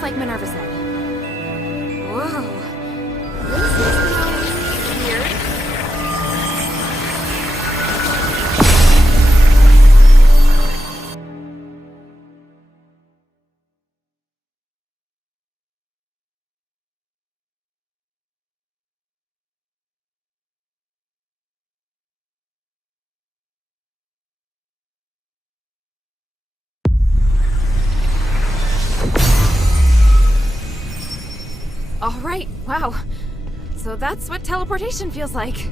just like Minerva said. Whoa. This is weird. All right, wow. So that's what teleportation feels like.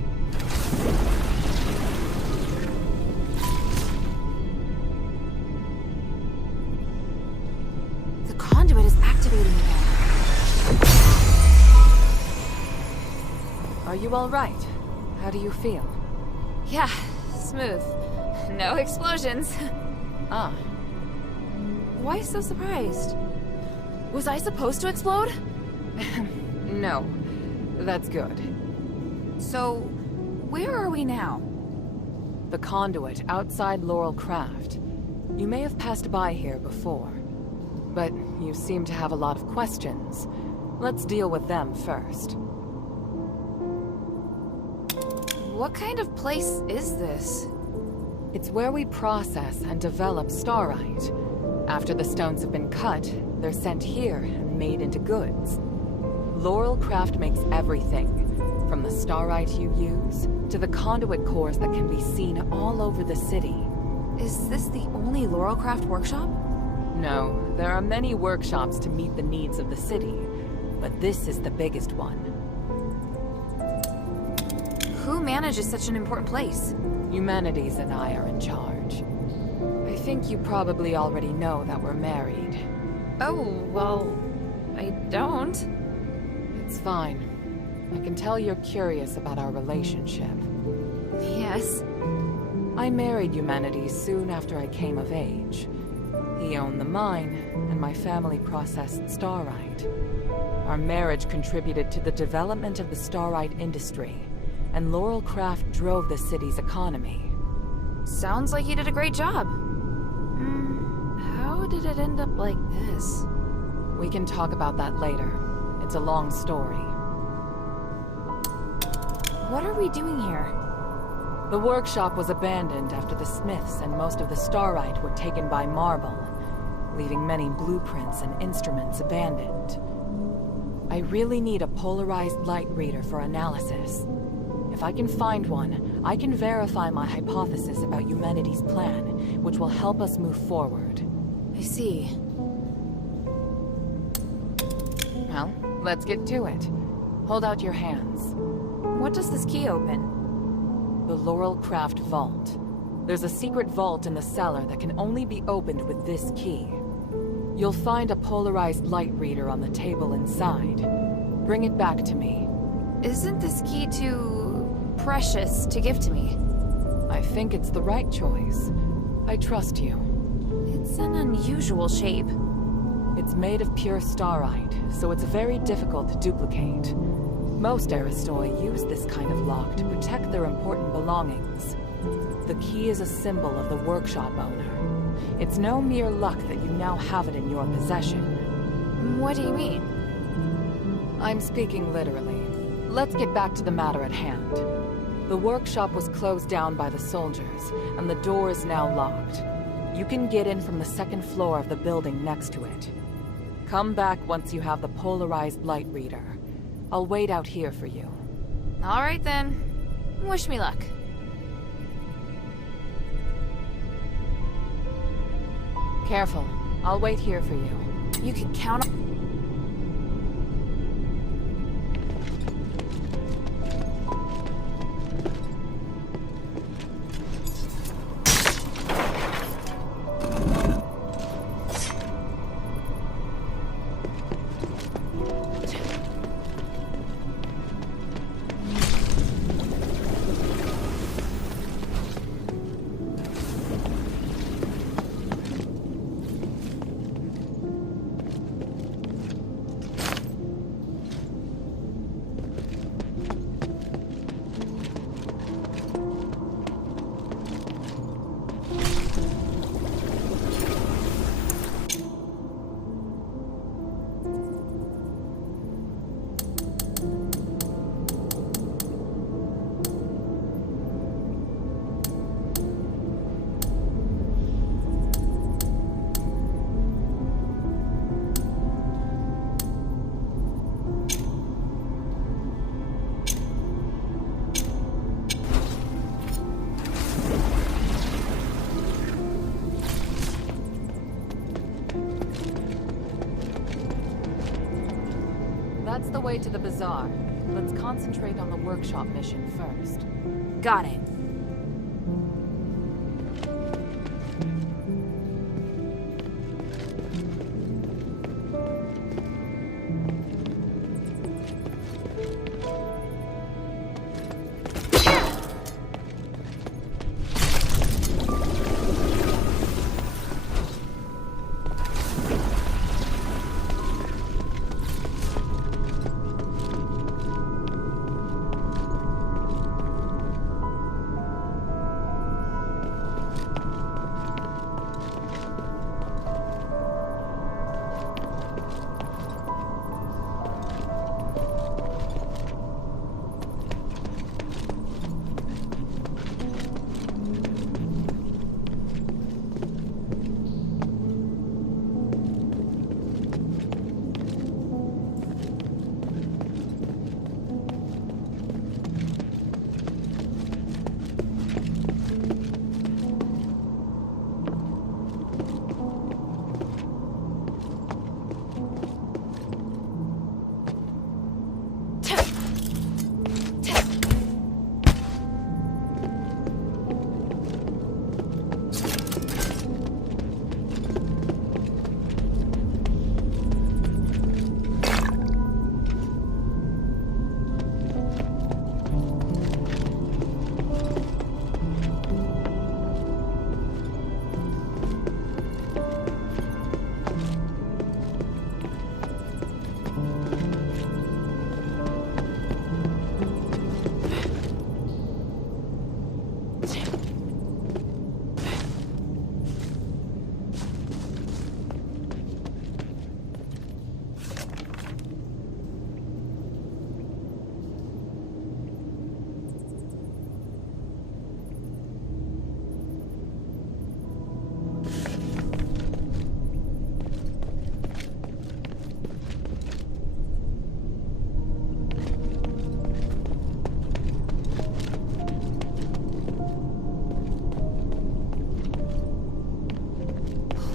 The conduit is activating again. Are you all right? How do you feel? Yeah, smooth. No explosions. Ah. Why so surprised? Was I supposed to explode? No. That's good. So, where are we now? The conduit outside Laurel Craft. You may have passed by here before, but you seem to have a lot of questions. Let's deal with them first. What kind of place is this? It's where we process and develop starite. After the stones have been cut, they're sent here and made into goods. Laurel Craft makes everything, from the starite you use, to the conduit cores that can be seen all over the city. Is this the only Laurelcraft workshop? No, there are many workshops to meet the needs of the city, but this is the biggest one. Who manages such an important place? Humanities and I are in charge. I think you probably already know that we're married. Oh, well, I don't. It's fine. I can tell you're curious about our relationship. Yes. I married Humanities soon after I came of age. He owned the mine, and my family processed starite. Our marriage contributed to the development of the starite industry, and Laurel Craft drove the city's economy. Sounds like you did a great job. How did it end up like this? We can talk about that later. It's a long story. What are we doing here? The workshop was abandoned after the smiths and most of the starite were taken by Marble, leaving many blueprints and instruments abandoned. I really need a polarized light reader for analysis. If I can find one, I can verify my hypothesis about humanity's plan, which will help us move forward. I see. Well, let's get to it. Hold out your hands. What does this key open? The Laurel Craft Vault. There's a secret vault in the cellar that can only be opened with this key. You'll find a polarized light reader on the table inside. Bring it back to me. Isn't this key too precious to give to me? I think it's the right choice. I trust you. It's an unusual shape. It's made of pure starite, so it's very difficult to duplicate. Most Aristoi use this kind of lock to protect their important belongings. The key is a symbol of the workshop owner. It's no mere luck that you now have it in your possession. What do you mean? I'm speaking literally. Let's get back to the matter at hand. The workshop was closed down by the soldiers, and the door is now locked. You can get in from the second floor of the building next to it. Come back once you have the polarized light reader. I'll wait out here for you. All right then. Wish me luck. Careful. I'll wait here for you. You can count on... That's the way to the bazaar. Let's concentrate on the workshop mission first. Got it.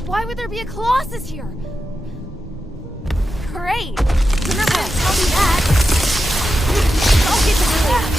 Why would there be a Colossus here? Great! You're never gonna tell me that! I'll get to that!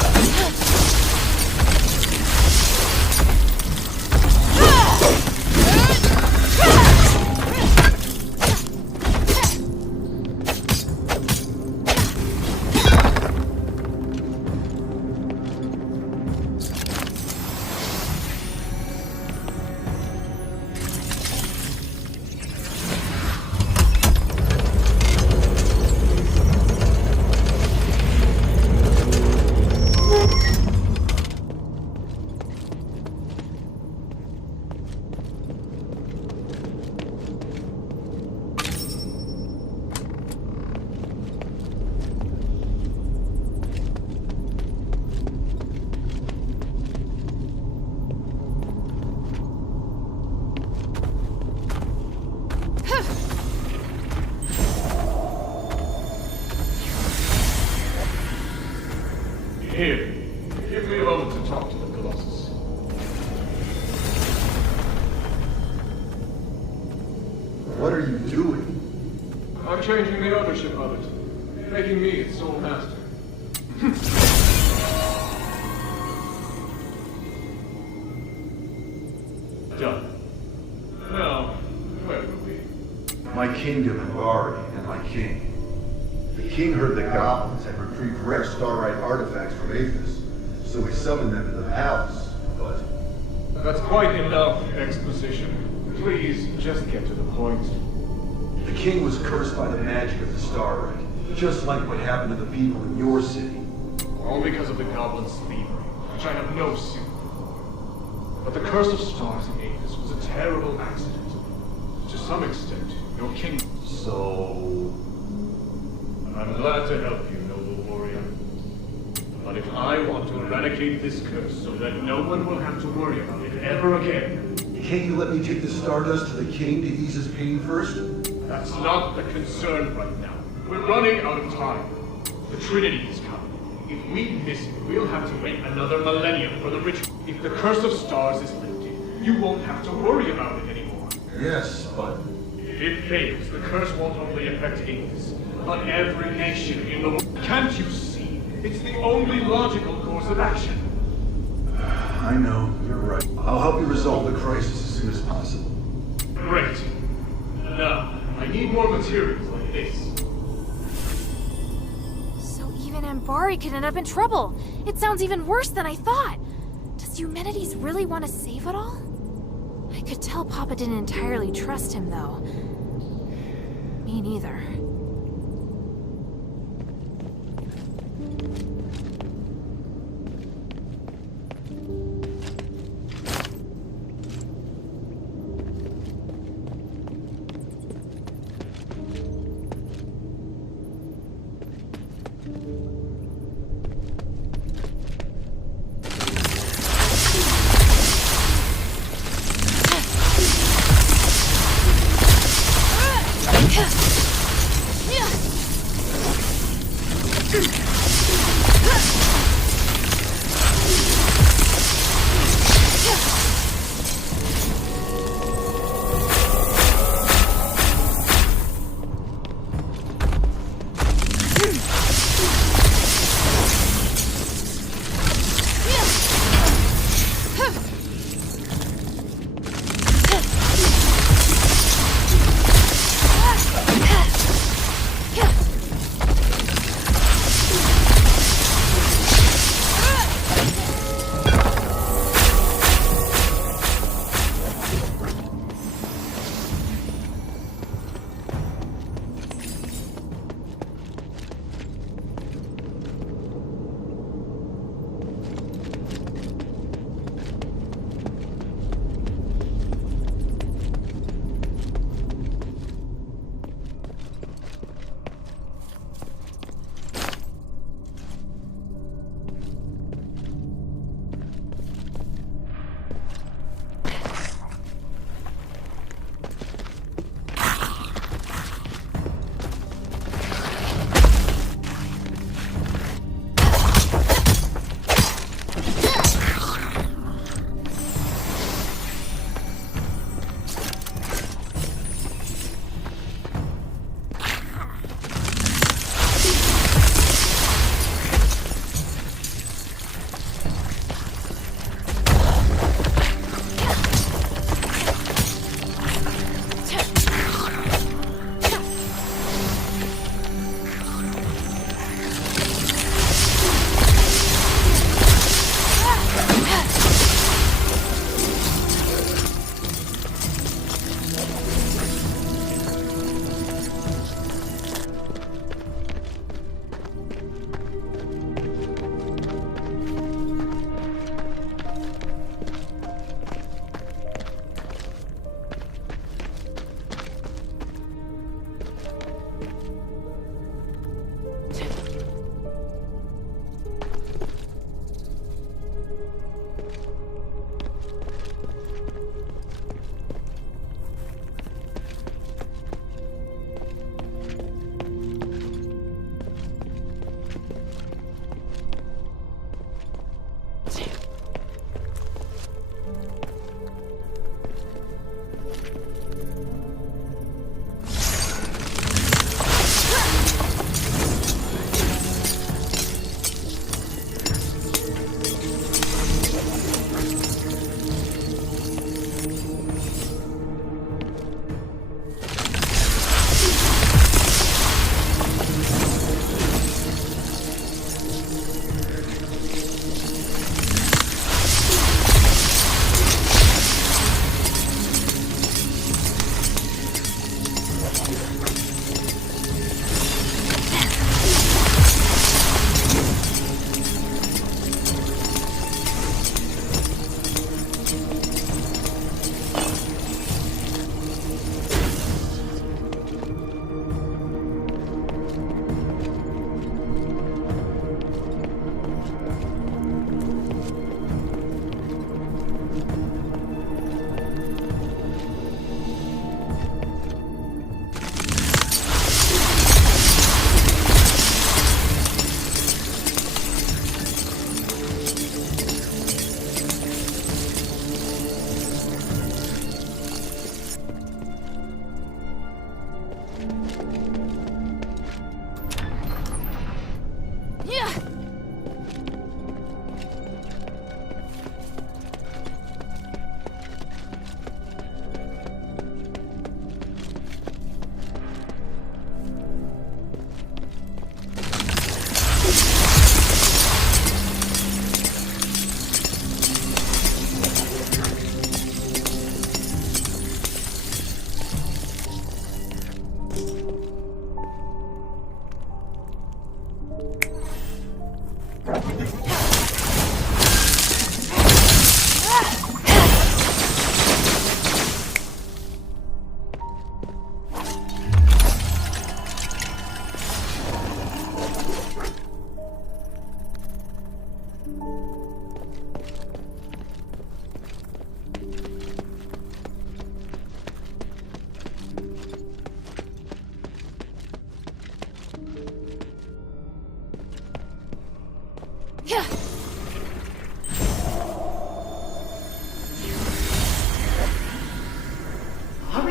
Here, give me a moment to talk to the Colossus. What are you doing? I'm changing the ownership of it, making me its sole master. Done. Now, where were we? My kingdom and Bari and my king. The king heard the goblins had retrieved rare starlight artifacts from Athos, so he summoned them to the palace, but... That's quite enough exposition. Please, just get to the point. The king was cursed by the magic of the starlight, just like what happened to the people in your city. All because of the goblin's thievery, which I have no sympathy for. But the curse of stars in Athos was a terrible accident. To some extent, your king... So... I'm glad to help you, noble warrior. But if I want to eradicate this curse so that no one will have to worry about it ever again... Can't you let me take the stardust to the king to ease his pain first? That's not the concern right now. We're running out of time. The Trinity is coming. If we miss it, we'll have to wait another millennium for the ritual. If the curse of stars is lifted, you won't have to worry about it anymore. Yes, but... If it fails, the curse won't only affect Athos, But every nation in the world... Can't you see? It's the only logical course of action. I know, you're right. I'll help you resolve the crisis as soon as possible. Great. Now, I need more materials like this. So even Ambari could end up in trouble. It sounds even worse than I thought. Does Eumenides really want to save it all? I could tell Papa didn't entirely trust him, though. Me neither.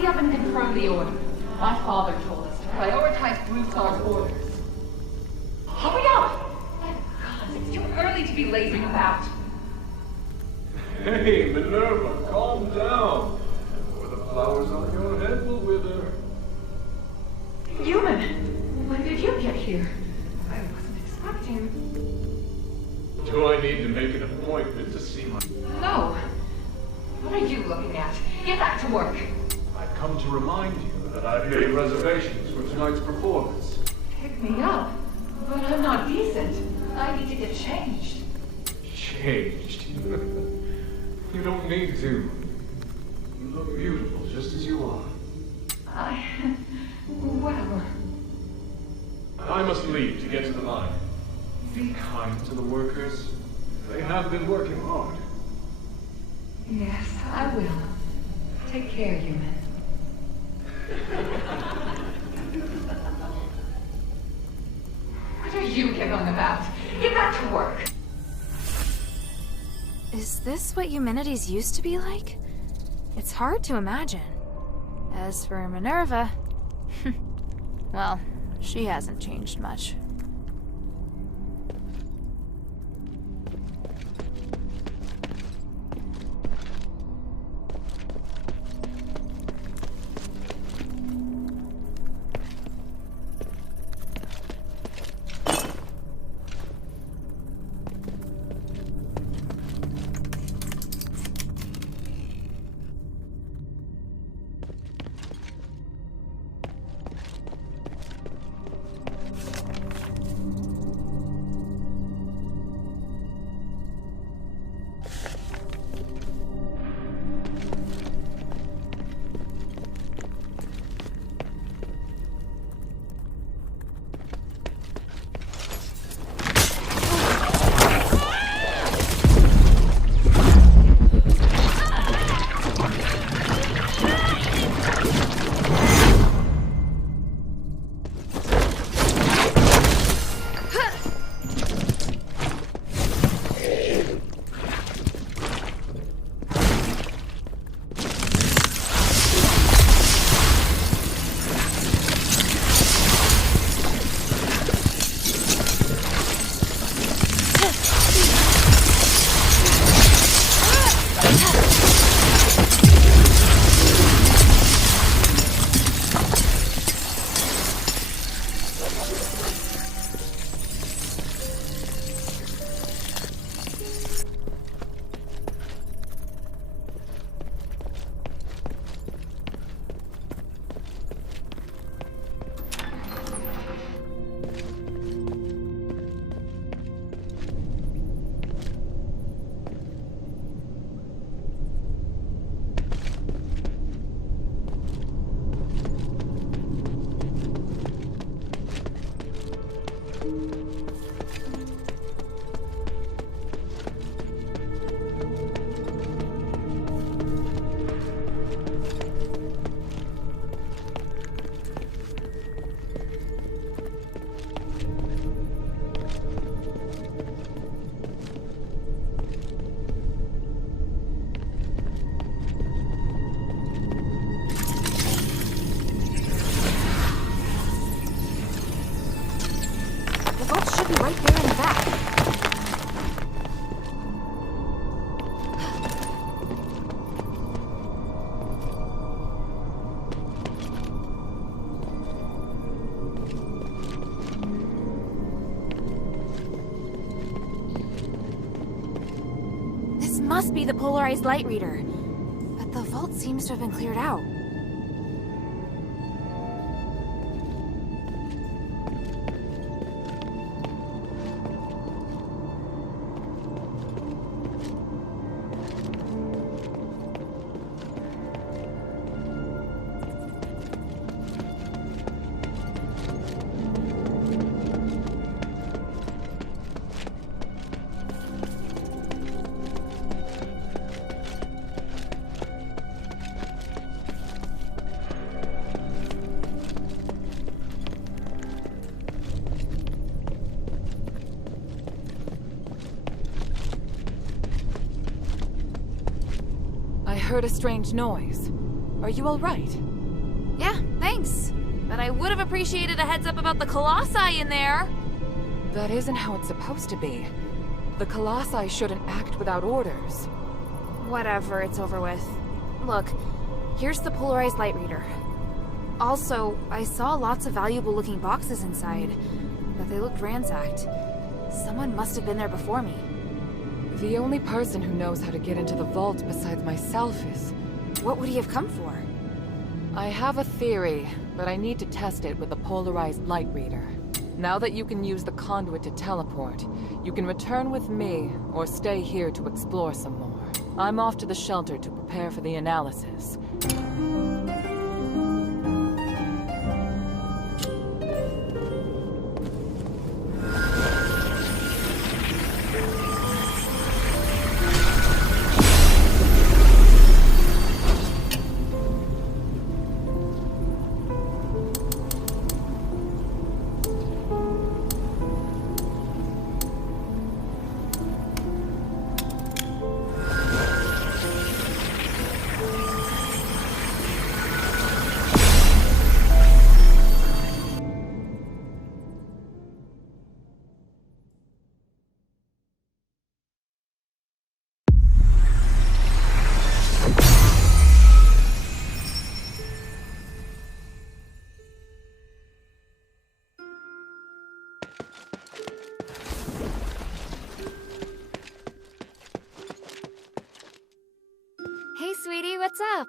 Hurry up and confirm the order. My father told us to prioritize Blue Star's orders. Hurry up! My God, it's too early to be lazing about. Hey, Minerva, calm down. Or the flowers on your head will wither. Human, when did you get here? I wasn't expecting. Do I need to make an appointment to see my... No. What are you looking at? Get back to work. I've come to remind you that I've made reservations for tonight's performance. Pick me up. But I'm not decent. I need to get changed. Changed? You don't need to. You look beautiful just as you are. Well... I must leave to get to the mine. Be kind to the workers. They have been working hard. Yes, I will. Take care, human. What are you giggling about? Get back to work. Is this what humanities used to be like? It's hard to imagine. As for Minerva... well, she hasn't changed much. Right there in the back. This must be the polarized light reader. But the vault seems to have been cleared out. I heard a strange noise. Are you all right? Thanks. But I would have appreciated a heads up about the Colossi in there. That isn't how it's supposed to be. The Colossi shouldn't act without orders. Whatever, it's over with. Look, here's the polarized light reader. Also, I saw lots of valuable looking boxes inside, but they looked ransacked. Someone must have been there before me. The only person who knows how to get into the vault besides myself is... What would he have come for? I have a theory, but I need to test it with a polarized light reader. Now that you can use the conduit to teleport, you can return with me, or stay here to explore some more. I'm off to the shelter to prepare for the analysis. Hey, sweetie, what's up?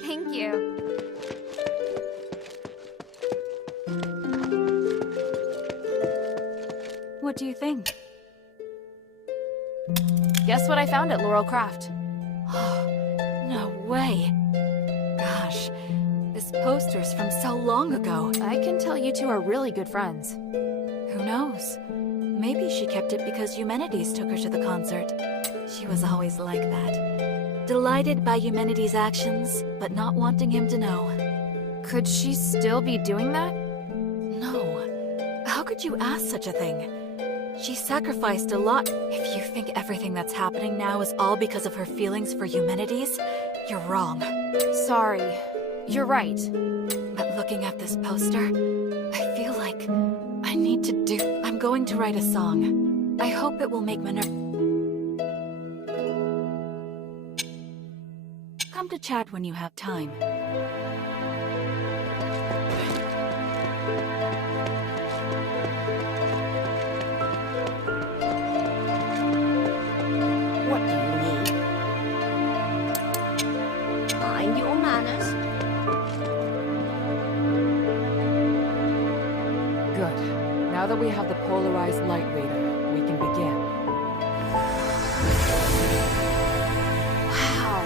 Thank you. What do you think? Guess what I found at Laurel Craft? No way. Gosh, this poster's from so long ago. I can tell you two are really good friends. Who knows? Maybe she kept it because Eumenides took her to the concert. She was always like that. Delighted by Eumenides' actions, but not wanting him to know. Could she still be doing that? No. How could you ask such a thing? She sacrificed a lot. If you think everything that's happening now is all because of her feelings for Eumenides, you're wrong. Sorry. You're right. But looking at this poster, I feel like I need to do... I'm going to write a song. I hope it will make Come to chat when you have time. What do you need? Mind your manners. Good. Now that we have the polarized light reader, we can begin. Wow.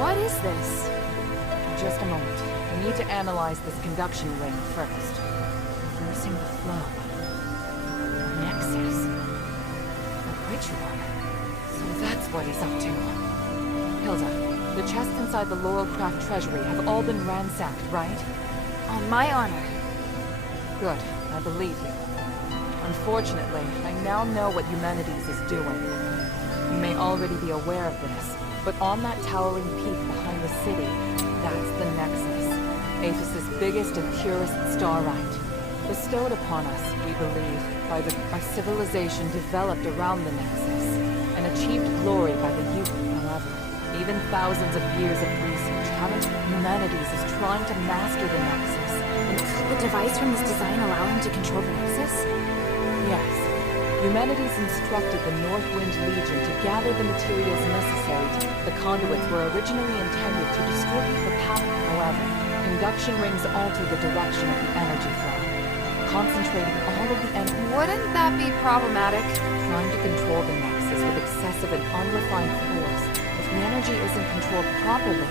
What is this? Just a moment. We need to analyze this conduction ring first. Forcing the flow. Nexus. A ritual. So that's what he's up to. Hilda, the chests inside the Laurelcraft treasury have all been ransacked, right? On my honor. Good. I believe you. Unfortunately, I now know what Eumenides is doing. You may already be aware of this, but on that towering peak behind the city, that's the Nexus. Aethys' biggest and purest starlight. Bestowed upon us, we believe, by our civilization developed around the Nexus, and achieved glory by the youth, however. Even thousands of years of research haven't... Eumenides is trying to master the Nexus. Could the device from this design allow him to control the Nexus? Yes. Eumenides instructed the Northwind Legion to gather the materials necessary to... The conduits were originally intended to distribute the power. However, conduction rings alter the direction of the energy flow, concentrating all of the energy... Wouldn't that be problematic? Trying to control the Nexus with excessive and unrefined force. If the energy isn't controlled properly,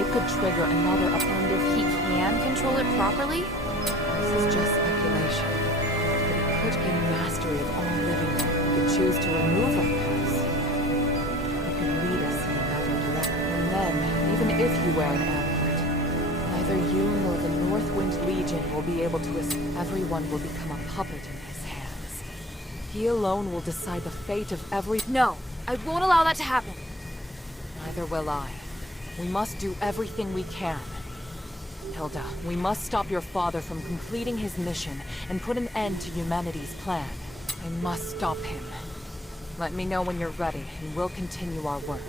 it could trigger another... And if he can control it properly? This is just speculation. But it could gain mastery of all living. We could choose to remove our pulse. It could lead us in another direction. And then, even if you wear an amulet, neither you nor the Northwind Legion will be able to everyone will become a puppet in his hands. He alone will decide the fate of every— No, I won't allow that to happen. Neither will I. We must do everything we can. Hilda, we must stop your father from completing his mission and put an end to humanity's plan. I must stop him. Let me know when you're ready, and we'll continue our work.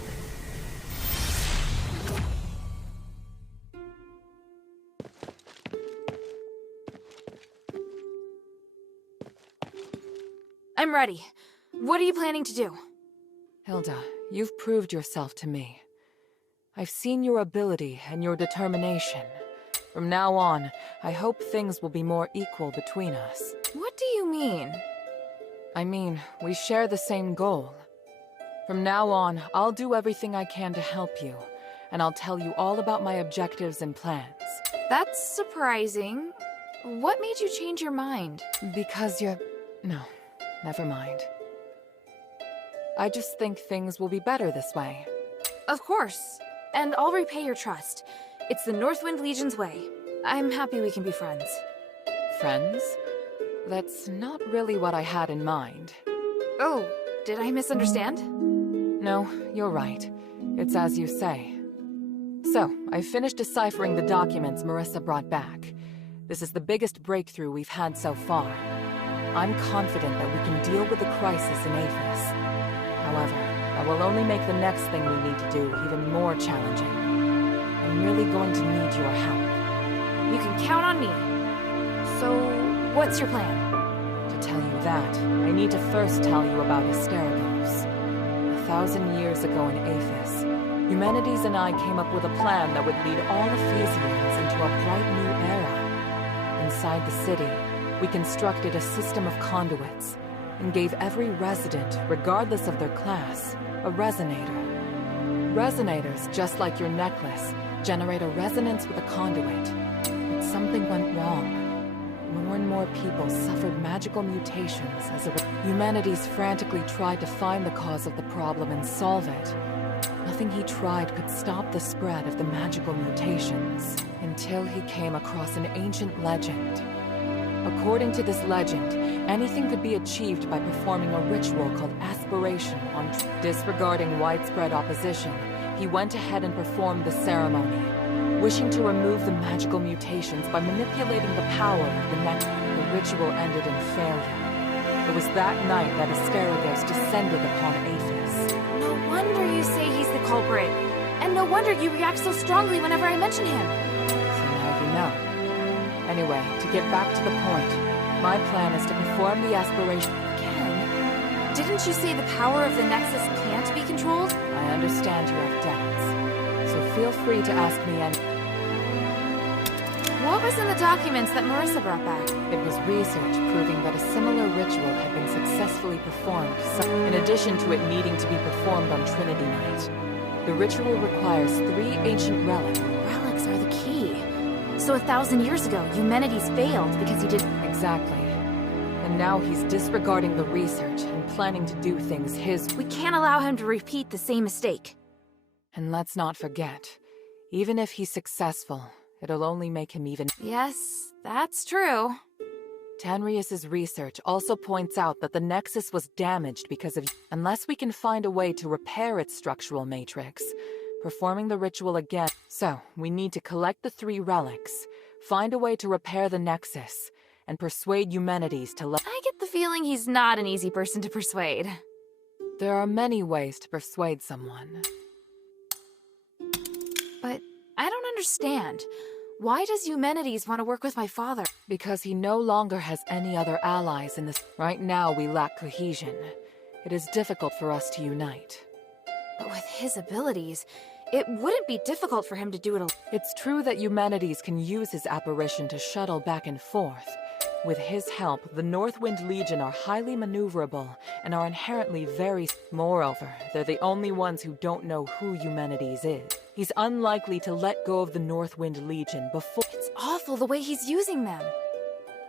I'm ready. What are you planning to do? Hilda, you've proved yourself to me. I've seen your ability and your determination. From now on, I hope things will be more equal between us. What do you mean? I mean, we share the same goal. From now on, I'll do everything I can to help you, and I'll tell you all about my objectives and plans. That's surprising. What made you change your mind? Because you're... No, never mind. I just think things will be better this way. Of course. And I'll repay your trust. It's the Northwind Legion's way. I'm happy we can be friends. Friends? That's not really what I had in mind. Oh, did I misunderstand? No, you're right. It's as you say. So, I finished deciphering the documents Marissa brought back. This is the biggest breakthrough we've had so far. I'm confident that we can deal with the crisis in Aphis. However, that will only make the next thing we need to do even more challenging. I'm really going to need your help. You can count on me. So, what's your plan? To tell you that, I need to first tell you about asterigos. 1,000 years ago in Aphis, Humanities and I came up with a plan that would lead all Ephesians into a bright new era. Inside the city, we constructed a system of conduits and gave every resident, regardless of their class, a resonator. Resonators, just like your necklace, generate a resonance with a conduit. But something went wrong. More and more people suffered magical mutations as Humanities frantically tried to find the cause of the problem and solve it. Nothing he tried could stop the spread of the magical mutations, until he came across an ancient legend. According to this legend, anything could be achieved by performing a ritual called aspiration on disregarding widespread opposition. He went ahead and performed the ceremony, wishing to remove the magical mutations by manipulating the power of the next. The ritual ended in failure. It was that night that Asterigos descended upon Aphis. No wonder you say he's the culprit. And no wonder you react so strongly whenever I mention him. So now you know. Anyway, to get back to the point, my plan is to perform the aspiration. Again? Didn't you say the power of the Nexus can't be controlled? I understand you have doubts, so feel free to ask me any. What was in the documents that Marissa brought back? It was research proving that a similar ritual had been successfully performed, in addition to it needing to be performed on Trinity Night. The ritual requires 3 ancient relics. Relics are the key. So 1,000 years ago, Humanities failed because he did... Exactly. And now he's disregarding the research and planning to do things his... We can't allow him to repeat the same mistake. And let's not forget, even if he's successful, it'll only make him even... Yes, that's true. Tanrius's research also points out that the Nexus was damaged because of... Unless we can find a way to repair its structural matrix, performing the ritual again... So, we need to collect the 3 relics, find a way to repair the Nexus, and persuade Humanities to let... I get the feeling he's not an easy person to persuade. There are many ways to persuade someone. But I don't understand. Why does Humanities want to work with my father? Because he no longer has any other allies in this... Right now, we lack cohesion. It is difficult for us to unite. But with his abilities, it wouldn't be difficult for him to do it alone. It's true that Humanities can use his apparition to shuttle back and forth. With his help, the Northwind Legion are highly maneuverable and are inherently very... Moreover, they're the only ones who don't know who Humanities is. He's unlikely to let go of the Northwind Legion before... It's awful the way he's using them.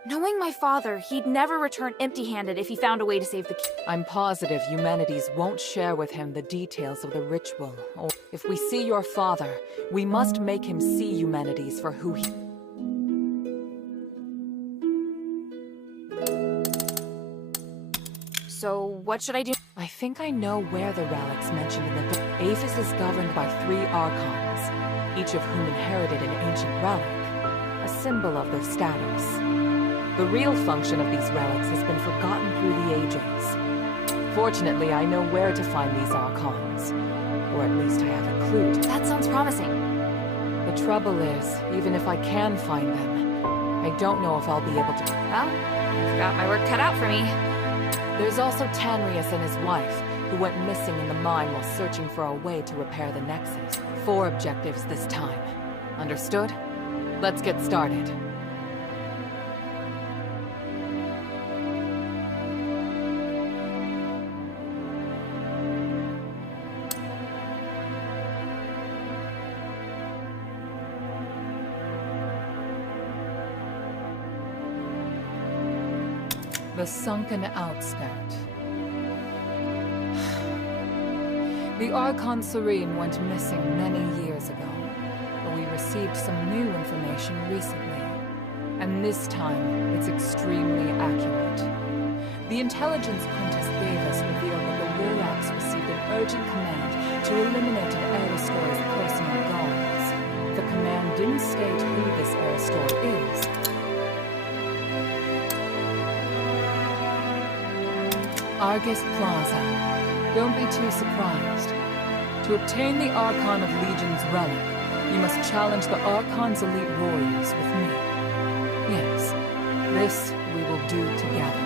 Knowing my father, he'd never return empty-handed if he found a way to save the key. I'm positive Humanities won't share with him the details of the ritual. Or if we see your father, we must make him see Humanities for who he... So what should I do? I think I know where the relics mentioned in the book. Aphis is governed by 3 archons, each of whom inherited an ancient relic, a symbol of their status. The real function of these relics has been forgotten through the ages. Fortunately, I know where to find these archons, or at least I have a clue to. That sounds promising. The trouble is, even if I can find them, I don't know if I'll be able to. Well, I've got my work cut out for me. There's also Tanrius and his wife, who went missing in the mine while searching for a way to repair the Nexus. 4 objectives this time. Understood? Let's get started. The sunken outskirt. The Archon Serene went missing many years ago, but we received some new information recently. And this time, it's extremely accurate. The intelligence Quintus gave us revealed that the Lorax received an urgent command to eliminate an Aristor's personal guards. The command didn't state who this Aristor is. Argus Plaza. Don't be too surprised. To obtain the Archon of Legion's relic, you must challenge the Archon's elite warriors with me. Yes, this we will do together.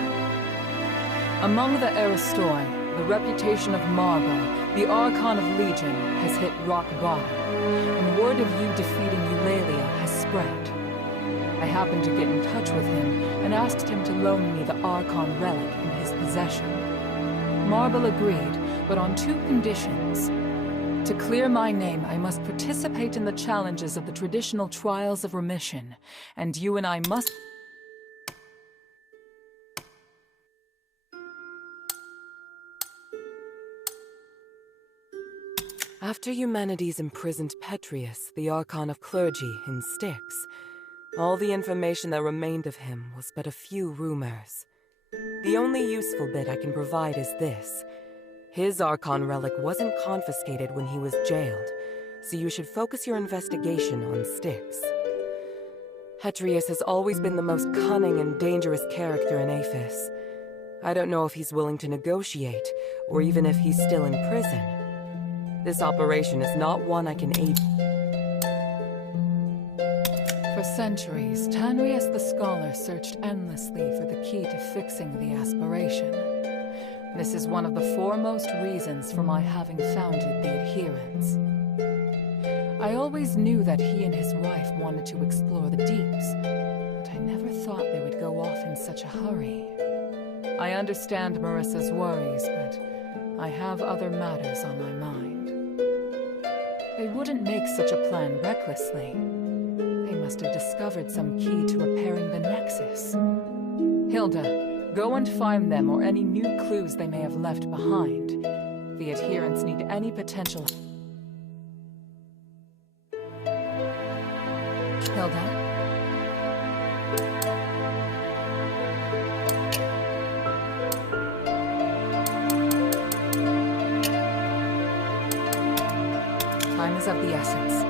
Among the Aristori, the reputation of Marble, the Archon of Legion, has hit rock bottom, and word of you defeating Eulalia has spread. I happened to get in touch with him and asked him to loan me the Archon relic in his possession. Marble agreed, but on 2 conditions. To clear my name, I must participate in the challenges of the traditional trials of remission, and you and I must... After Eumenides imprisoned Petrius, the Archon of Clergy, in Styx, all the information that remained of him was but a few rumors. The only useful bit I can provide is this. His Archon relic wasn't confiscated when he was jailed, so you should focus your investigation on Styx. Petrius has always been the most cunning and dangerous character in Aphis. I don't know if he's willing to negotiate, or even if he's still in prison. This operation is not one I can aid. For centuries, Tanrius the Scholar searched endlessly for the key to fixing the aspiration. This is one of the foremost reasons for my having founded the Adherents. I always knew that he and his wife wanted to explore the deeps, but I never thought they would go off in such a hurry. I understand Marissa's worries, but I have other matters on my mind. They wouldn't make such a plan recklessly. Must have discovered some key to repairing the Nexus. Hilda, go and find them or any new clues they may have left behind. The Adherents need any potential... Hilda? Time is of the essence.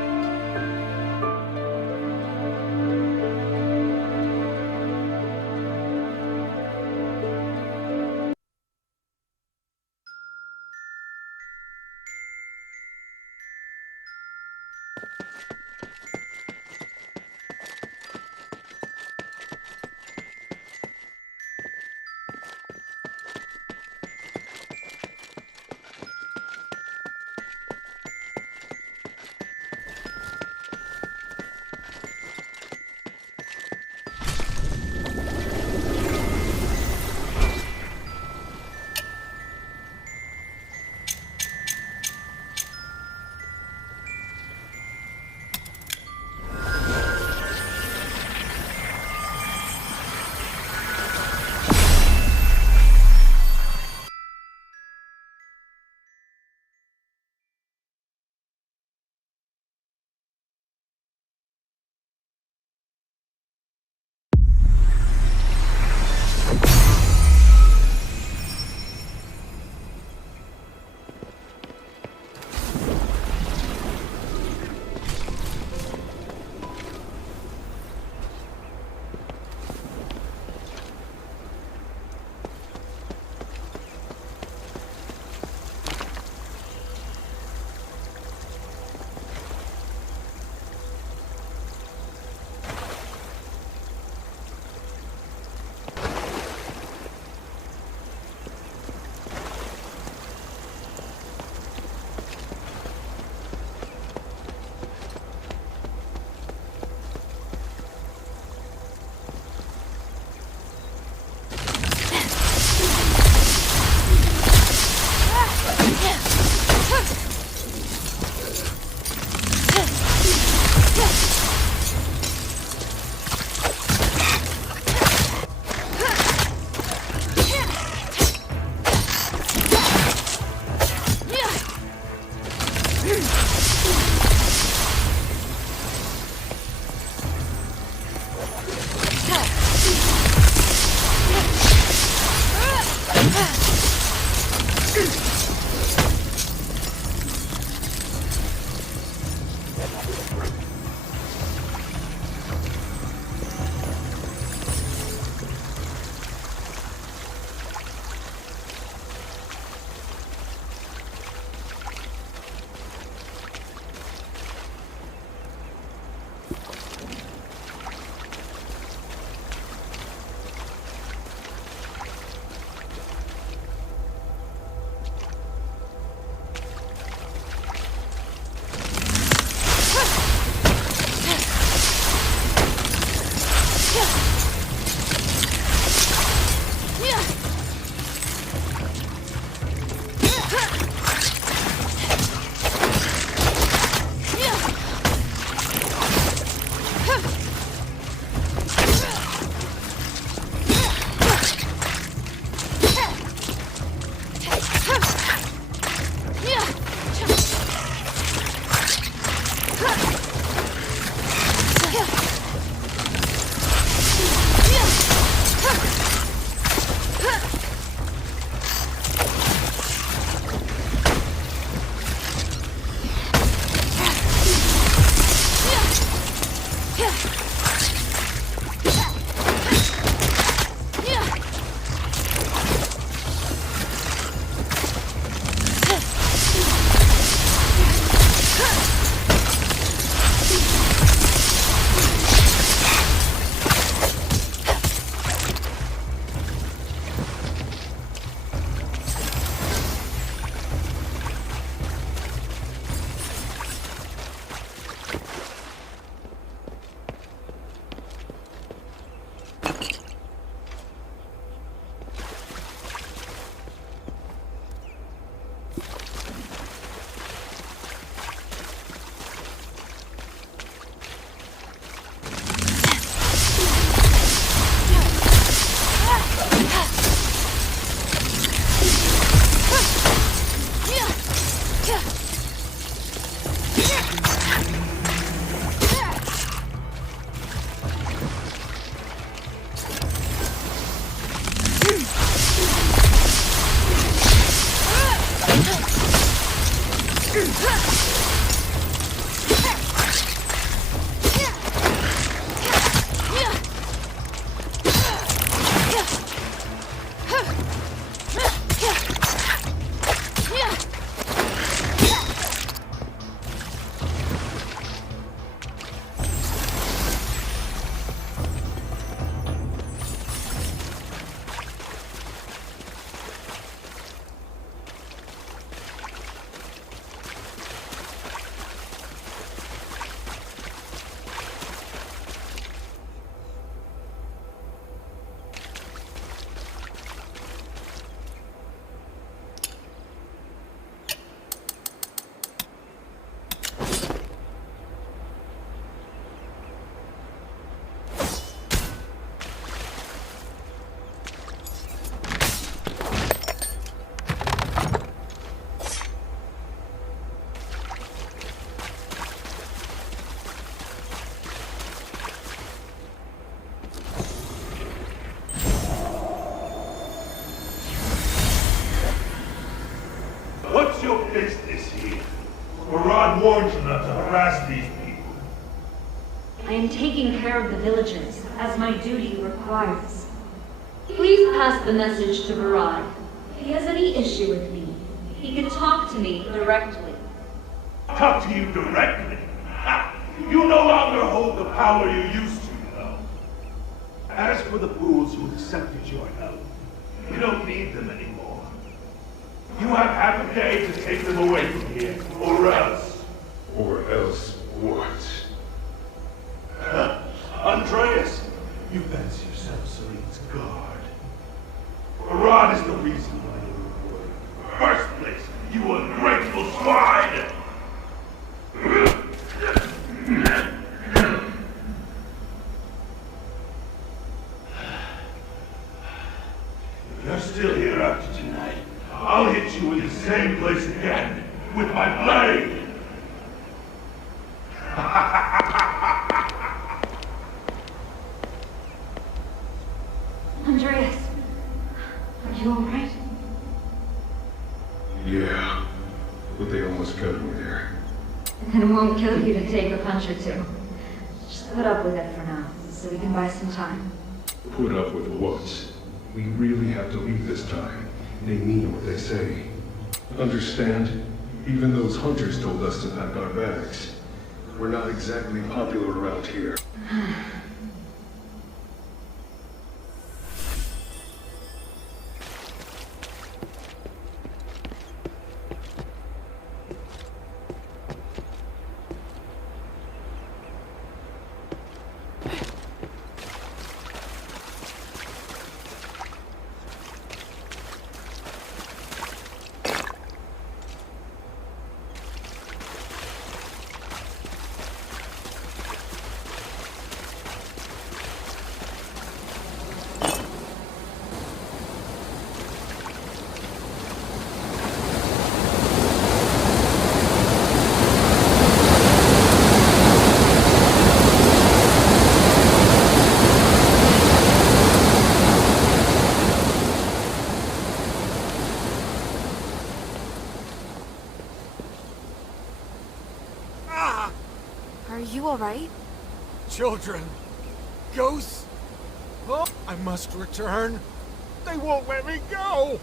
warned you not to harass these people. I am taking care of the villagers, as my duty requires. Please pass the message to Varad. If he has any issue with me, he can talk to me directly. Talk to you directly? Ha! You no longer hold the power you used to, you know. As for the fools who accepted your help, you don't need them anymore. You have half a day to take them away from here, or else. Or else what? Andreas, you fancy yourself Serene's guard. Varad is the reason why you were born. First place, you ungrateful swine! If you're still here after tonight, I'll hit you in the same place again, with my blade! Andreas, are you alright? Yeah, but they almost got me there. And it won't kill you to take a punch or two. Just put up with it for now, so we can buy some time. Put up with what? We really have to leave this time. They mean what they say. Understand? Even those hunters told us to pack our bags. We're not exactly popular around here. Are you alright? Children. Ghosts. Oh, I must return. They won't let me go.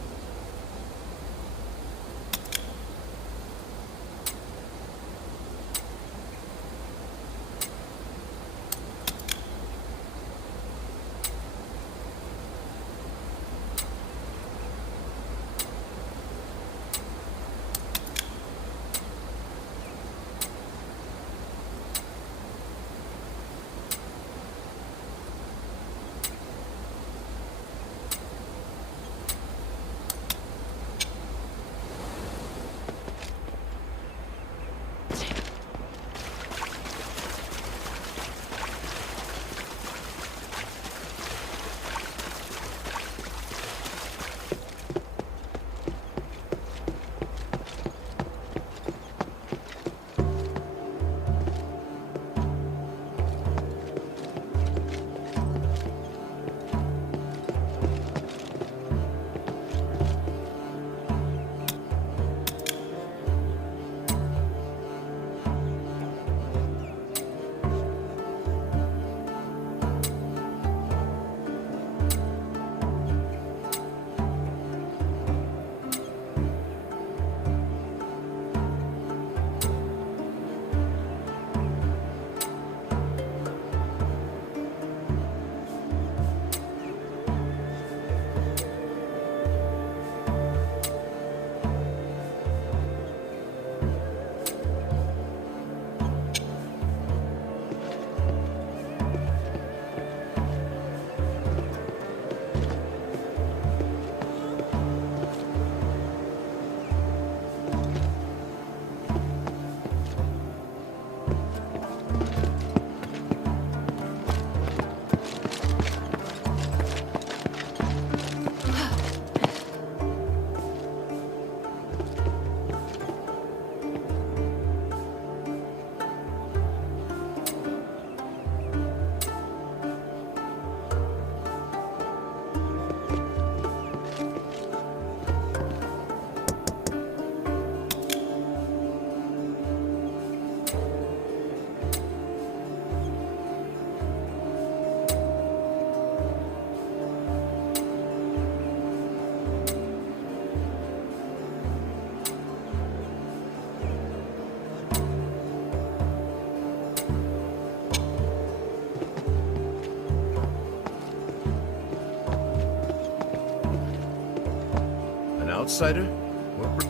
outsider?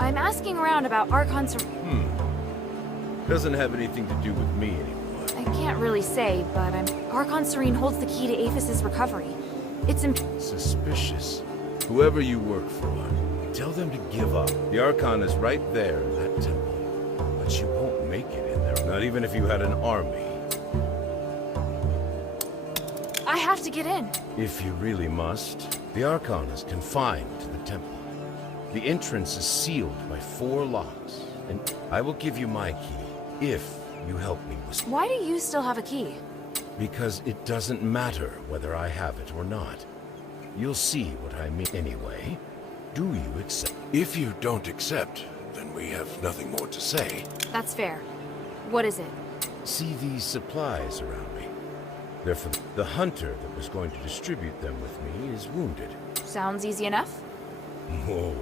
I'm asking around about Archon's... Doesn't have anything to do with me anymore. I can't really say, but Archon Serene holds the key to Aphis's recovery. It's Suspicious. Whoever you work for, tell them to give up. The Archon is right there in that temple. But you won't make it in there, not even if you had an army. I have to get in. If you really must. The Archon is confined to the temple. The entrance is sealed by 4 locks, and I will give you my key, if you help me with... Why do you still have a key? Because it doesn't matter whether I have it or not. You'll see what I mean anyway. Do you accept? If you don't accept, then we have nothing more to say. That's fair. What is it? See these supplies around me? They're for the hunter that was going to distribute them with me is wounded. Sounds easy enough. Whoa.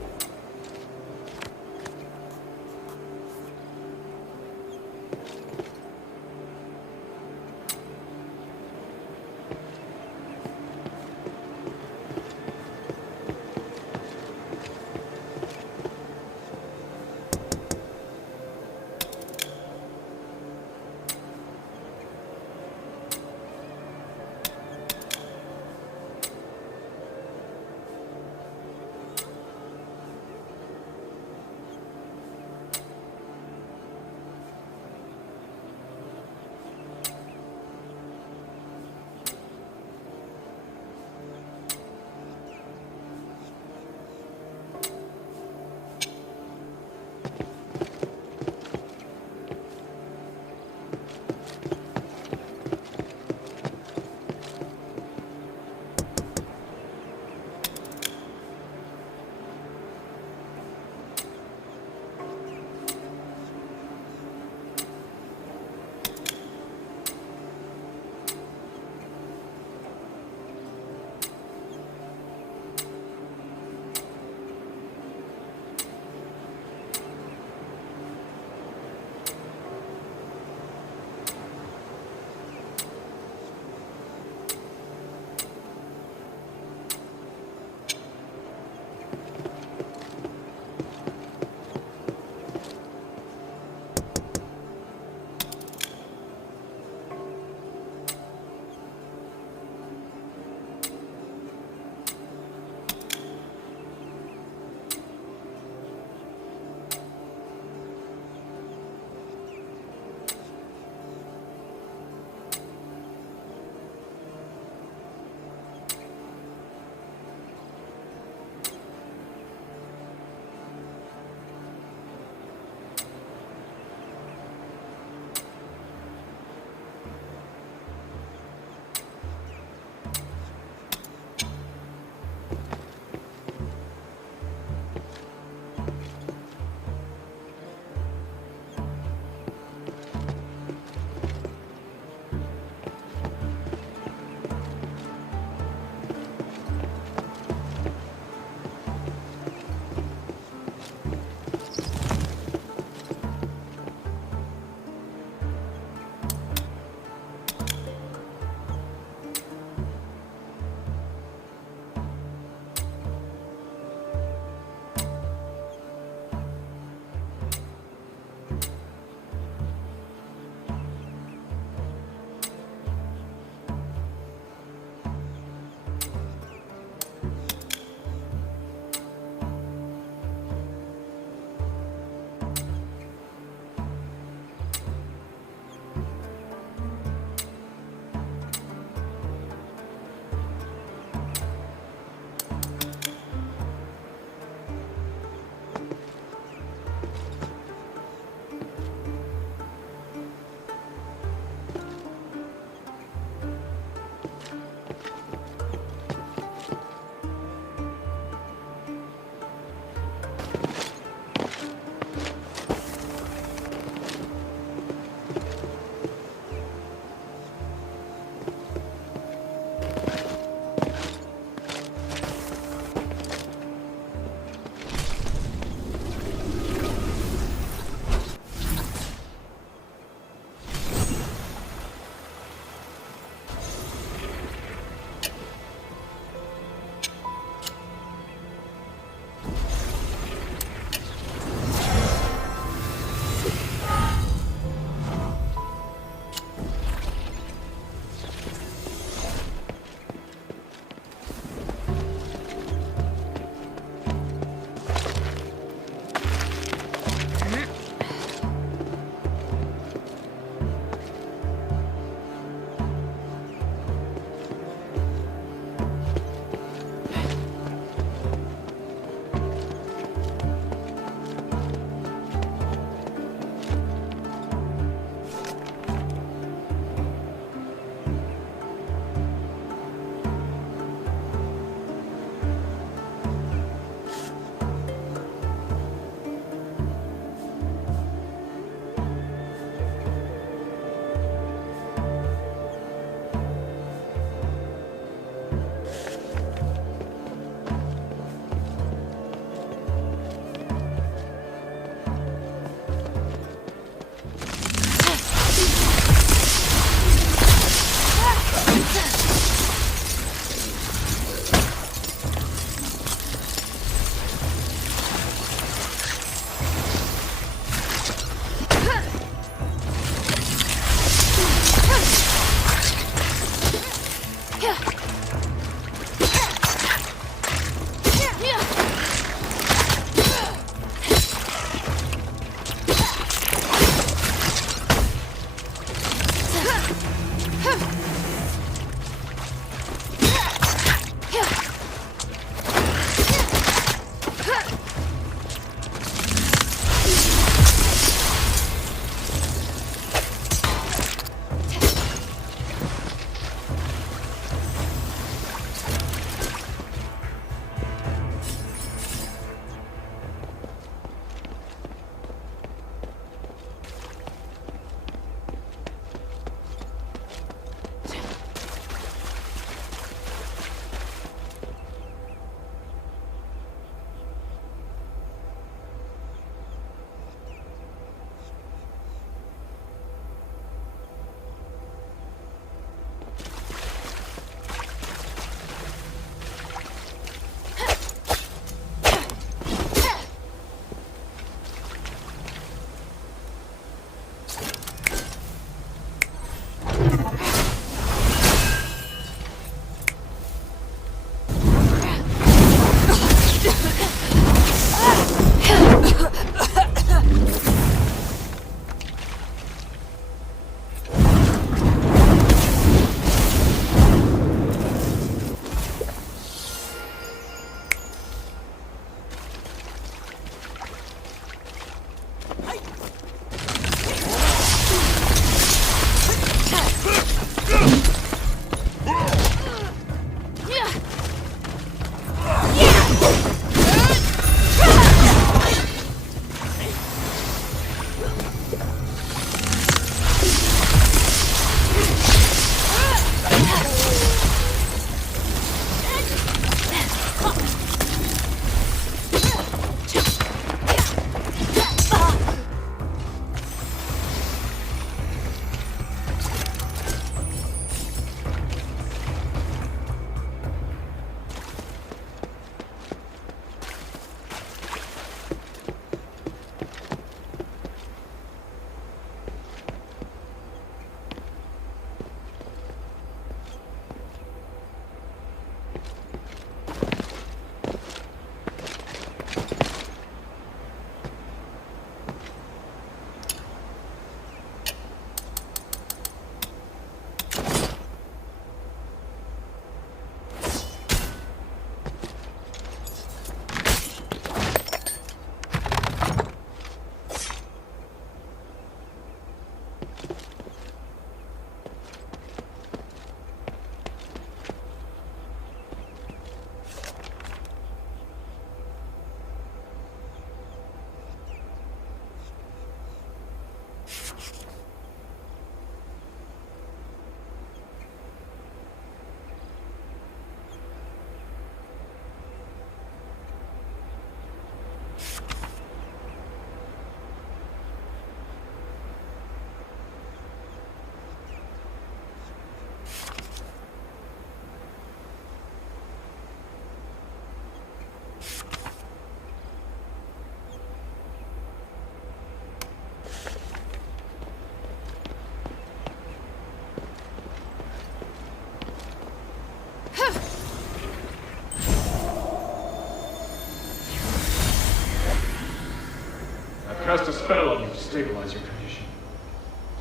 Cast a spell on you to stabilize your condition.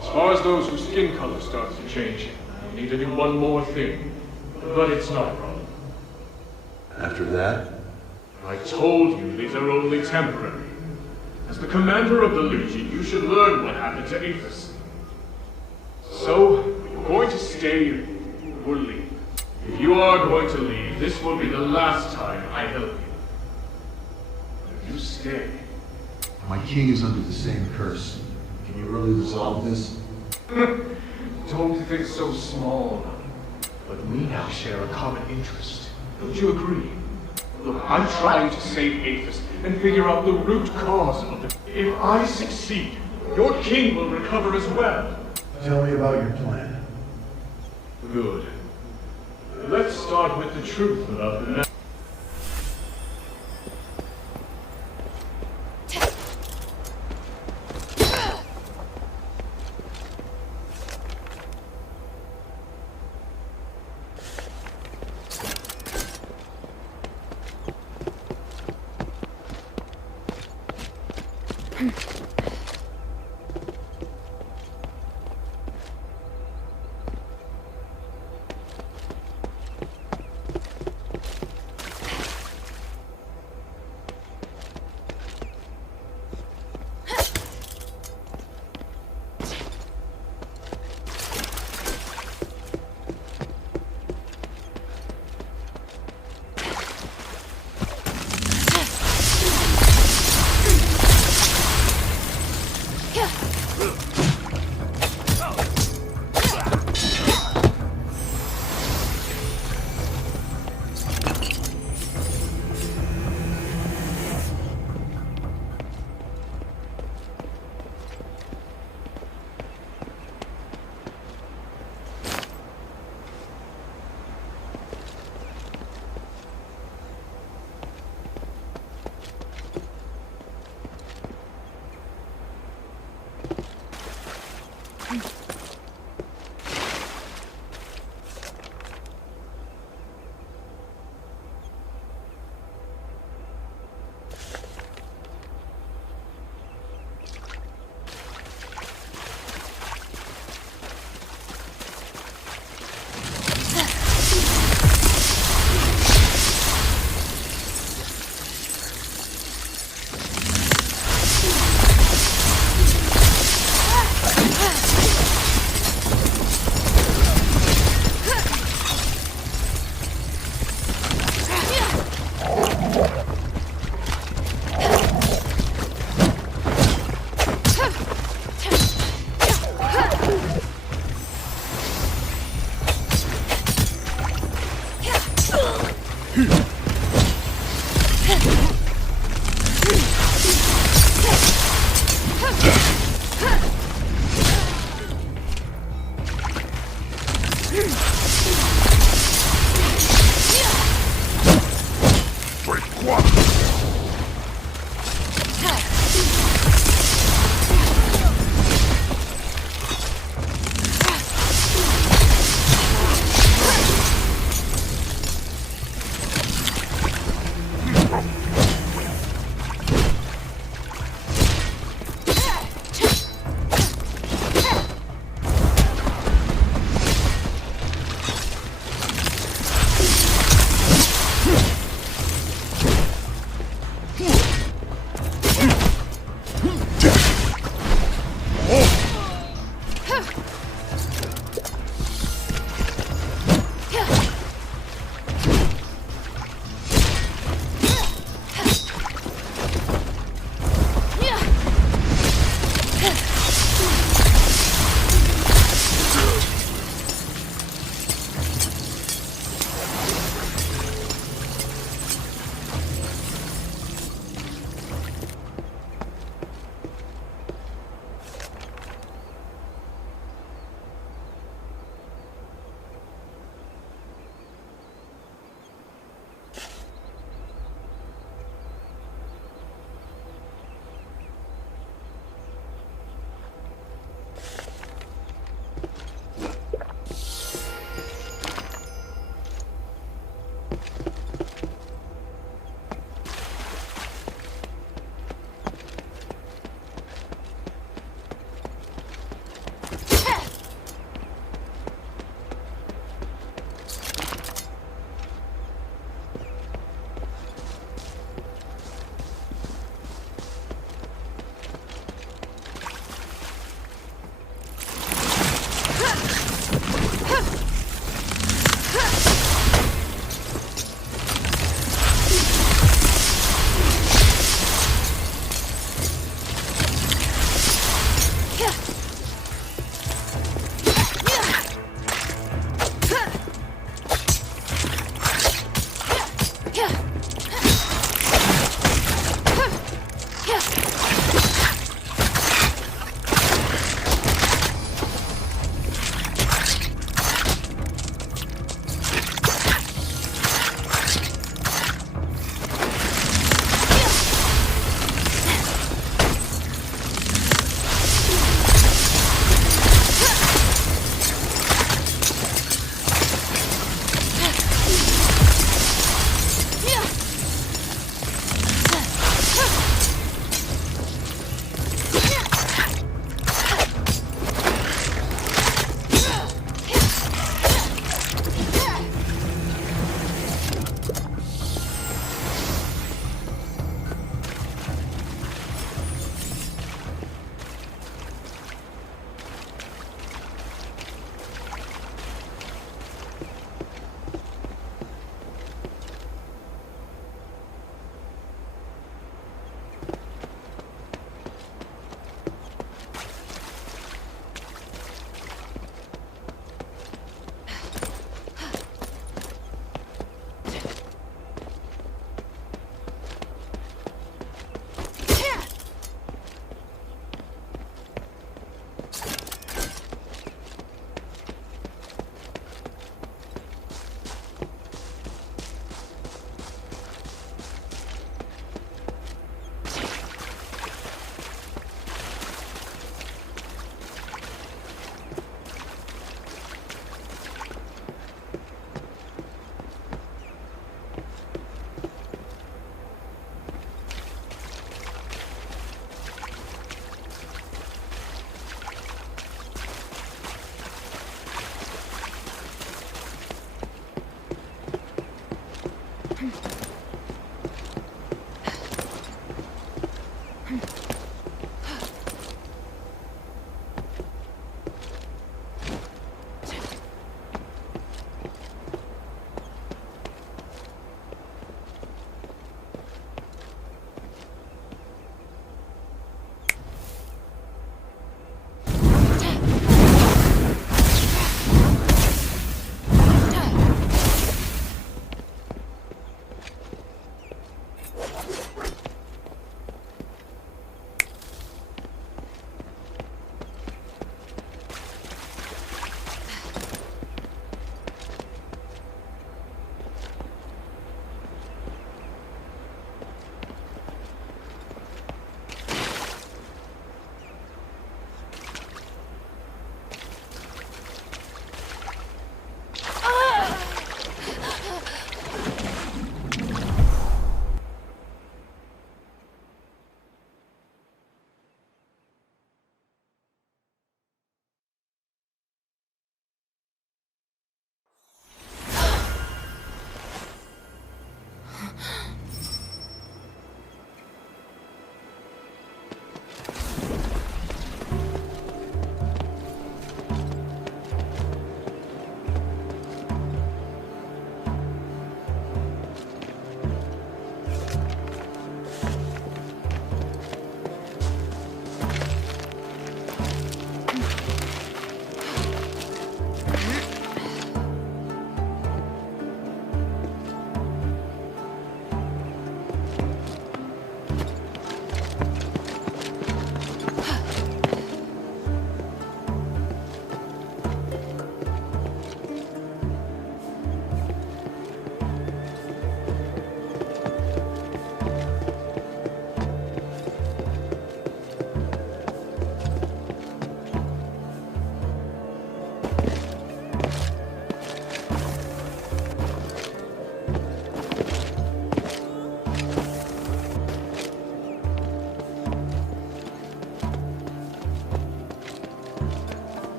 As far as those whose skin color starts to change, you need to do one more thing. But it's not a problem. After that? I told you these are only temporary. As the commander of the Legion, you should learn what happened to Aethys. So, you're going to stay or leave. If you are going to leave, this will be the last time I help you. If you stay... My king is under the same curse. Can you really resolve this? Don't think so small. But we now share a common interest. Don't you agree? Look, I'm trying to save Aethys and figure out the root cause of it. If I succeed, your king will recover as well. Tell me about your plan. Good. Let's start with the truth about the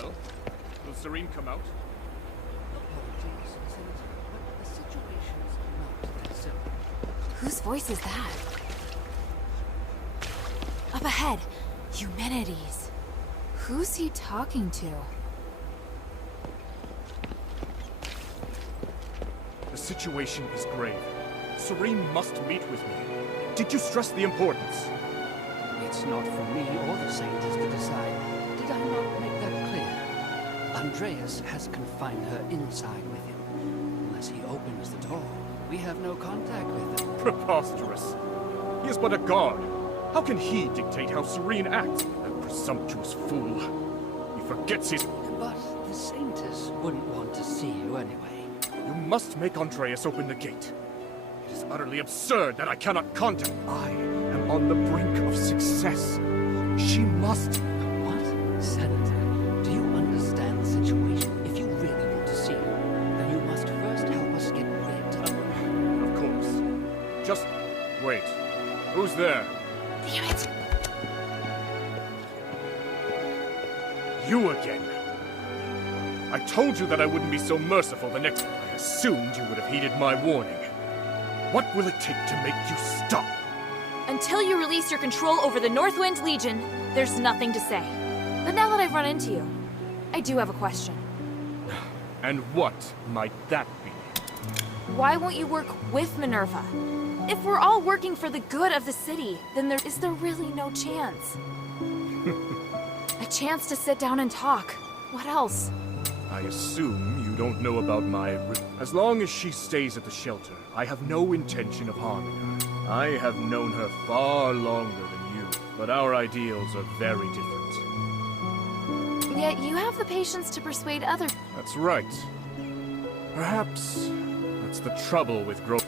Well, will Serene come out? Apologies, Senator, but the situation's not that simple. Whose voice is that? Up ahead, Eumenides. Who's he talking to? The situation is grave. Serene must meet with me. Did you stress the importance? It's not for me or the scientists to decide. Did I not make that clear? Andreas has confined her inside with him. Unless he opens the door, we have no contact with him. Preposterous. He is but a guard. How can he dictate how Serene acts? That presumptuous fool. He forgets his... But the Saintess wouldn't want to see you anyway. You must make Andreas open the gate. It is utterly absurd that I cannot contact. I am on the brink of success. She must... What? Senator, do you understand the situation? If you really want to see her, then you must first help us get rid of... Of course. Just wait. Who's there? Damn it! You again. I told you that I wouldn't be so merciful the next... I assumed you would have heeded my warning. What will it take to make you stop? Until you release your control over the Northwind Legion, there's nothing to say. But now that I've run into you, I do have a question. And what might that be? Why won't you work with Minerva? If we're all working for the good of the city, then is there really no chance? A chance to sit down and talk. What else? I assume you don't know about my... As long as she stays at the shelter, I have no intention of harming her. I have known her far longer than you, but our ideals are very different. Yet you have the patience to persuade others. That's right. Perhaps that's the trouble with growth.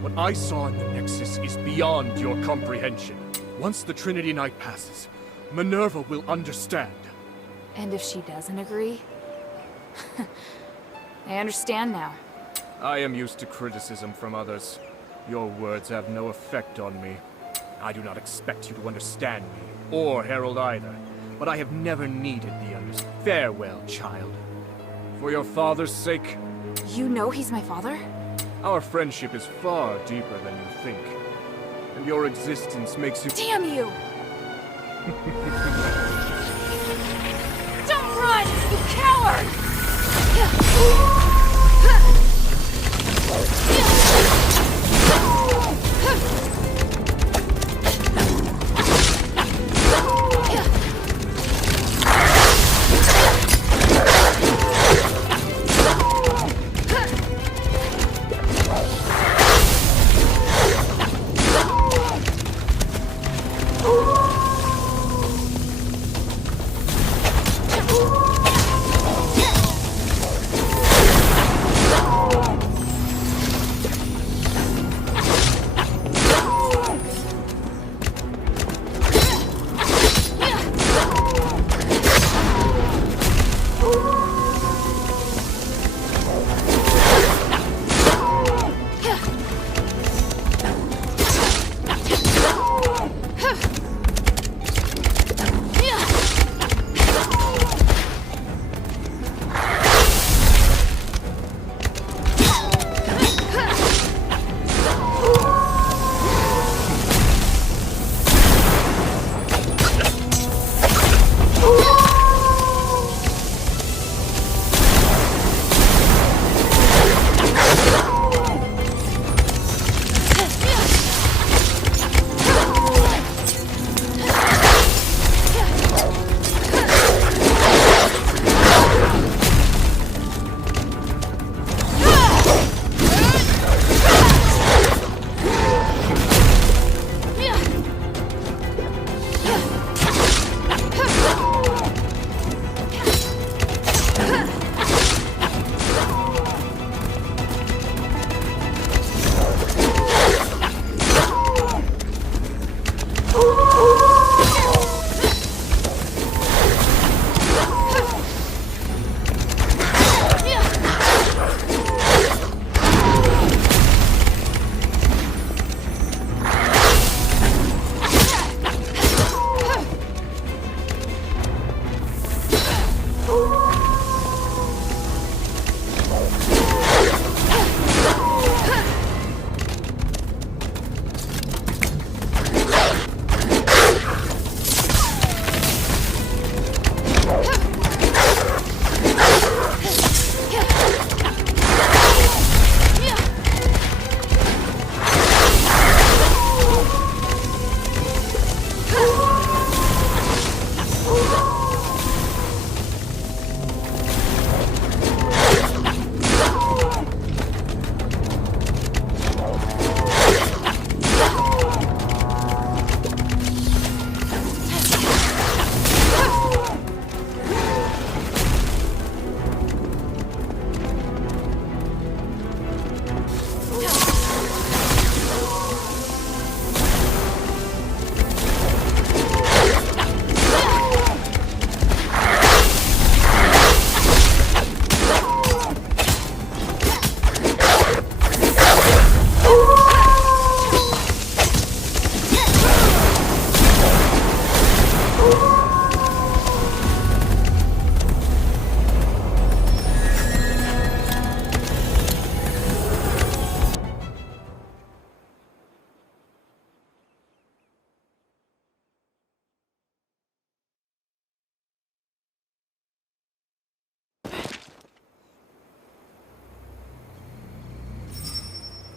What I saw in the Nexus is beyond your comprehension. Once the Trinity Night passes, Minerva will understand. And if she doesn't agree? I understand now. I am used to criticism from others. Your words have no effect on me. I do not expect you to understand me, or Harold either, but I have never needed the understanding. Farewell, child. For your father's sake... You know he's my father? Our friendship is far deeper than you think. And your existence makes you... Damn you! Don't run, you coward!